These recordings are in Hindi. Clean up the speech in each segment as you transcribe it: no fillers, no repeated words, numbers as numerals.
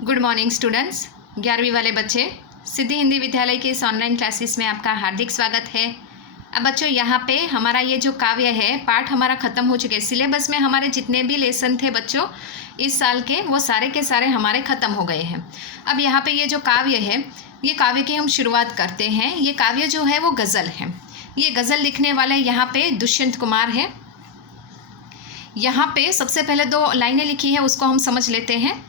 Good morning students. 11वीं वाले बच्चे, सिद्धि हिंदी विद्यालय के इस ऑनलाइन क्लासेस में आपका हार्दिक स्वागत है। अब बच्चों यहाँ पे हमारा ये जो काव्य है पाठ हमारा ख़त्म हो चुके हैं। सिलेबस में हमारे जितने भी लेसन थे बच्चों इस साल के, वो सारे के सारे हमारे ख़त्म हो गए हैं। अब यहाँ पे ये जो काव्य है, ये काव्य की हम शुरुआत करते हैं। ये काव्य जो है वो गज़ल है। ये गज़ल लिखने वाले यहाँ पे दुष्यंत कुमार है। यहाँ पे सबसे पहले 2 लाइनें लिखी है, उसको हम समझ लेते हैं।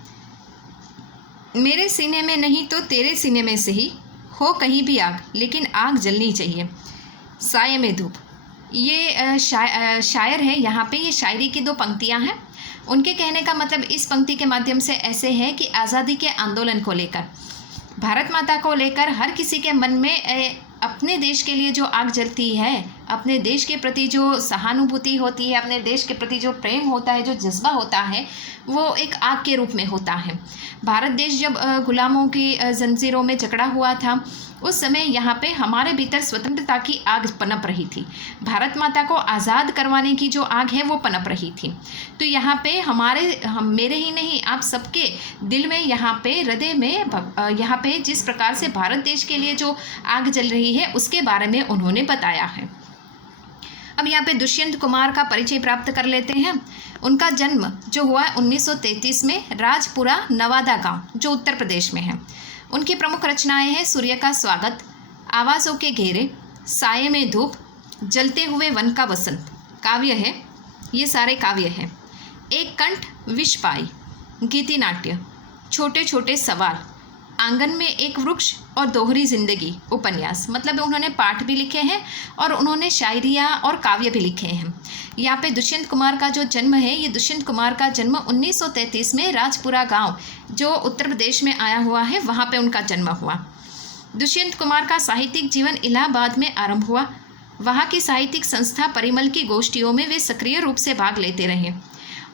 मेरे सीने में नहीं तो तेरे सीने में से ही हो कहीं भी आग, लेकिन आग जलनी चाहिए। साये में धूप, ये शायर है। यहाँ पे ये शायरी की 2 पंक्तियाँ हैं। उनके कहने का मतलब इस पंक्ति के माध्यम से ऐसे है कि आज़ादी के आंदोलन को लेकर, भारत माता को लेकर हर किसी के मन में अपने देश के लिए जो आग जलती है, अपने देश के प्रति जो सहानुभूति होती है, अपने देश के प्रति जो प्रेम होता है, जो जज्बा होता है, वो एक आग के रूप में होता है। भारत देश जब गुलामों की जंजीरों में जकड़ा हुआ था, उस समय यहाँ पे हमारे भीतर स्वतंत्रता की आग पनप रही थी। भारत माता को आज़ाद करवाने की जो आग है वो पनप रही थी। तो यहाँ पे मेरे ही नहीं, आप सबके दिल में, यहाँ पे हृदय में, यहाँ पे जिस प्रकार से भारत देश के लिए जो आग जल रही है उसके बारे में उन्होंने बताया है। अब यहाँ पे दुष्यंत कुमार का परिचय प्राप्त कर लेते हैं। उनका जन्म जो हुआ है 1933 में राजपुरा नवादा गांव, जो उत्तर प्रदेश में है। उनकी प्रमुख रचनाएं हैं सूर्य का स्वागत, आवाज़ों के घेरे, साये में धूप, जलते हुए वन का बसंत काव्य है। ये सारे काव्य हैं। एक कंठ विष पाई, गीति नाट्य, छोटे छोटे सवाल, आंगन में एक वृक्ष और दोहरी जिंदगी उपन्यास। मतलब उन्होंने पाठ भी लिखे हैं और उन्होंने शायरियाँ और काव्य भी लिखे हैं। यहाँ पे दुष्यंत कुमार का जो जन्म है, ये दुष्यंत कुमार का जन्म 1933 में राजपुरा गांव जो उत्तर प्रदेश में आया हुआ है, वहाँ पे उनका जन्म हुआ। दुष्यंत कुमार का साहित्यिक जीवन इलाहाबाद में आरंभ हुआ। वहाँ की साहित्यिक संस्था परिमल की गोष्ठियों में वे सक्रिय रूप से भाग लेते रहे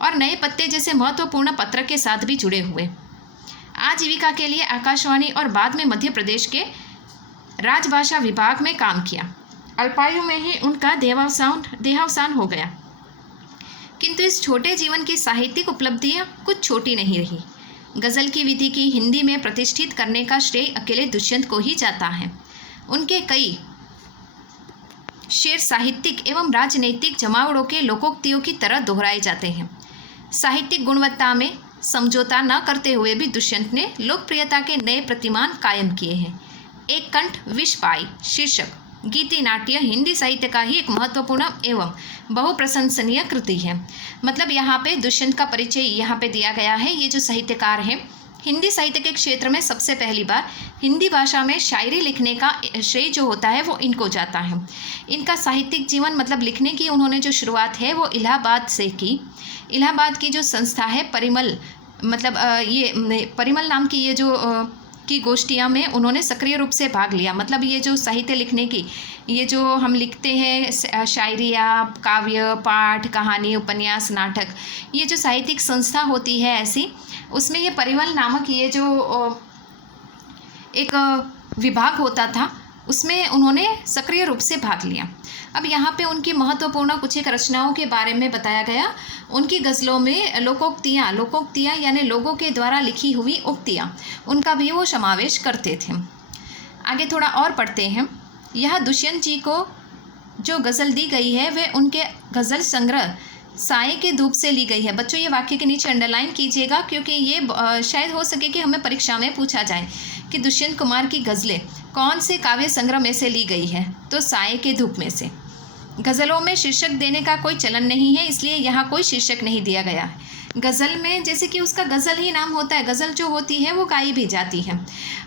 और नए पत्ते जैसे महत्वपूर्ण पत्र के साथ भी जुड़े हुए। आजीविका के लिए आकाशवाणी और बाद में मध्य प्रदेश के राजभाषा विभाग में काम किया। अल्पायु में ही उनका देहावसान हो गया। किंतु इस छोटे जीवन की साहित्यिक उपलब्धियां कुछ छोटी नहीं रही। गज़ल की विधि की हिंदी में प्रतिष्ठित करने का श्रेय अकेले दुष्यंत को ही जाता है। उनके कई शेर साहित्यिक एवं राजनैतिक जमावड़ों के लोकोक्तियों की तरह दोहराए जाते हैं। साहित्यिक गुणवत्ता में समझौता न करते हुए भी दुष्यंत ने लोकप्रियता के नए प्रतिमान कायम किए हैं। एक कंठ विष पाई शीर्षक गीति नाट्य हिंदी साहित्य का ही एक महत्वपूर्ण एवं बहुप्रशंसनीय कृति है। मतलब यहाँ पे दुष्यंत का परिचय यहाँ पे दिया गया है। ये जो साहित्यकार हैं, हिंदी साहित्य के क्षेत्र में सबसे पहली बार हिंदी भाषा में शायरी लिखने का श्रेय जो होता है वो इनको जाता है। इनका साहित्यिक जीवन, मतलब लिखने की उन्होंने जो शुरुआत है वो इलाहाबाद से की। इलाहाबाद की जो संस्था है परिमल, मतलब ये परिमल नाम की ये जो की गोष्ठियाँ में उन्होंने सक्रिय रूप से भाग लिया। मतलब ये जो साहित्य लिखने की, ये जो हम लिखते हैं शायरियाँ, काव्य, पाठ, कहानी, उपन्यास, नाटक, ये जो साहित्यिक संस्था होती है ऐसी, उसमें ये परिमल नामक ये जो एक विभाग होता था, उसमें उन्होंने सक्रिय रूप से भाग लिया। अब यहाँ पे उनकी महत्वपूर्ण कुछ एक रचनाओं के बारे में बताया गया। उनकी गज़लों में लोकोक्तियाँ यानी लोगों के द्वारा लिखी हुई उक्तियाँ, उनका भी वो समावेश करते थे। आगे थोड़ा और पढ़ते हैं। यह दुष्यंत जी को जो गज़ल दी गई है वे उनके गज़ल संग्रह साये के धूप से ली गई है। बच्चों ये वाक्य के नीचे अंडरलाइन कीजिएगा, क्योंकि ये शायद हो सके कि हमें परीक्षा में पूछा जाए कि दुष्यंत कुमार की गज़लें कौन से काव्य संग्रह में से ली गई है, तो साये के धूप में से। गज़लों में शीर्षक देने का कोई चलन नहीं है, इसलिए यहाँ कोई शीर्षक नहीं दिया गया है। गज़ल में जैसे कि उसका गज़ल ही नाम होता है, गज़ल जो होती है वो गाई भी जाती है,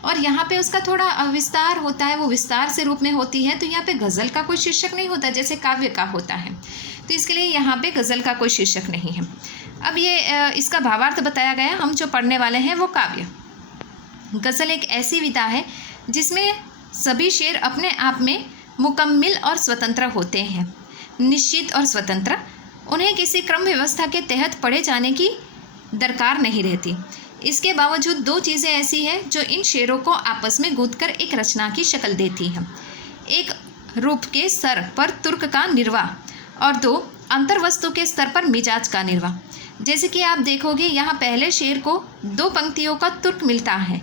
और यहाँ पे उसका थोड़ा विस्तार होता है, वो विस्तार से रूप में होती है। तो यहाँ पे गज़ल का कोई शीर्षक नहीं होता जैसे काव्य का होता है, तो इसके लिए यहाँ पे गज़ल का कोई शीर्षक नहीं है। अब ये इसका भावार्थ बताया गया। हम जो पढ़ने वाले हैं वो काव्य। गज़ल एक ऐसी विधा है जिसमें सभी शेर अपने आप में मुकम्मिल और स्वतंत्र होते हैं, निश्चित और स्वतंत्र। उन्हें किसी क्रम व्यवस्था के तहत पढ़े जाने की दरकार नहीं रहती। इसके बावजूद 2 चीज़ें ऐसी हैं जो इन शेरों को आपस में गूंथकर एक रचना की शक्ल देती हैं। एक रूप के स्तर पर तुर्क का निर्वाह और 2 अंतर्वस्तु के स्तर पर मिजाज का निर्वाह। जैसे कि आप देखोगे यहाँ पहले शेर को 2 पंक्तियों का तुर्क मिलता है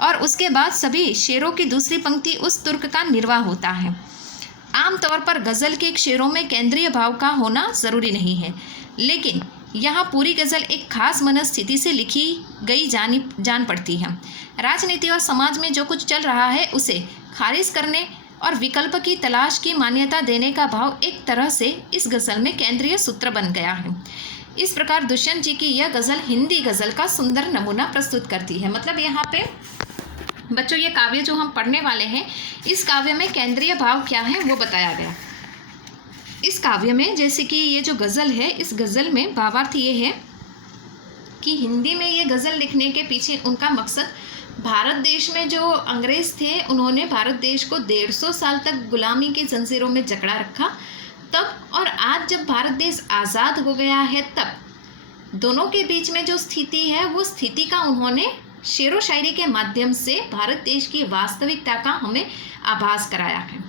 और उसके बाद सभी शेरों की दूसरी पंक्ति उस तुर्क का निर्वाह होता है। आमतौर पर गज़ल के एक शेरों में केंद्रीय भाव का होना ज़रूरी नहीं है, लेकिन यहाँ पूरी गज़ल एक खास मनस्थिति से लिखी गई जान पड़ती है। राजनीति और समाज में जो कुछ चल रहा है उसे खारिज करने और विकल्प की तलाश की मान्यता देने का भाव एक तरह से इस गज़ल में केंद्रीय सूत्र बन गया है। इस प्रकार दुष्यंत जी की यह गज़ल हिंदी गज़ल का सुंदर नमूना प्रस्तुत करती है। मतलब यहाँ पे बच्चों ये काव्य जो हम पढ़ने वाले हैं, इस काव्य में केंद्रीय भाव क्या है वो बताया गया। इस काव्य में जैसे कि ये जो गज़ल है, इस गज़ल में भावार्थ ये है कि हिंदी में ये गज़ल लिखने के पीछे उनका मकसद भारत देश में जो अंग्रेज़ थे, उन्होंने भारत देश को 150 साल तक गुलामी की जंजीरों में जकड़ा रखा तब, और आज जब भारत देश आज़ाद हो गया है तब दोनों के बीच में जो स्थिति है वो स्थिति का उन्होंने शेरो शायरी के माध्यम से भारत देश की वास्तविकता का हमें आभास कराया है।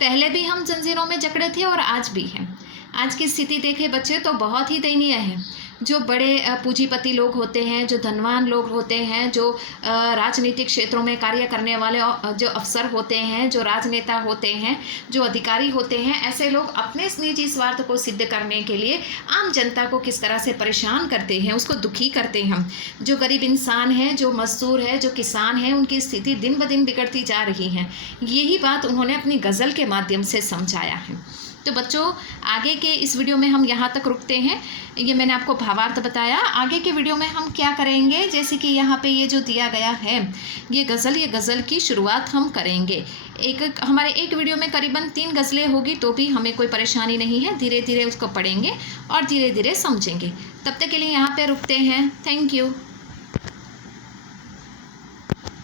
पहले भी हम जंजीरों में जकड़े थे और आज भी हैं। आज की स्थिति देखें बच्चे तो बहुत ही दयनीय है। जो बड़े पूंजीपति लोग होते हैं, जो धनवान लोग होते हैं, जो राजनीतिक क्षेत्रों में कार्य करने वाले जो अफसर होते हैं, जो राजनेता होते हैं, जो अधिकारी होते हैं, ऐसे लोग अपने निजी स्वार्थ को सिद्ध करने के लिए आम जनता को किस तरह से परेशान करते हैं, उसको दुखी करते हैं। जो गरीब इंसान है, जो मजदूर है, जो किसान है, उनकी स्थिति दिन ब दिन बिगड़ती जा रही है। यही बात उन्होंने अपनी गज़ल के माध्यम से समझाया है। तो बच्चों आगे के इस वीडियो में हम यहाँ तक रुकते हैं। ये मैंने आपको भावार्थ बताया। आगे के वीडियो में हम क्या करेंगे, जैसे कि यहाँ पे ये जो दिया गया है ये गज़ल की शुरुआत हम करेंगे। हमारे एक वीडियो में करीबन 3 गज़लें होगी तो भी हमें कोई परेशानी नहीं है। धीरे धीरे उसको पढ़ेंगे और धीरे धीरे समझेंगे। तब तक के लिए यहाँ पे रुकते हैं। Thank you.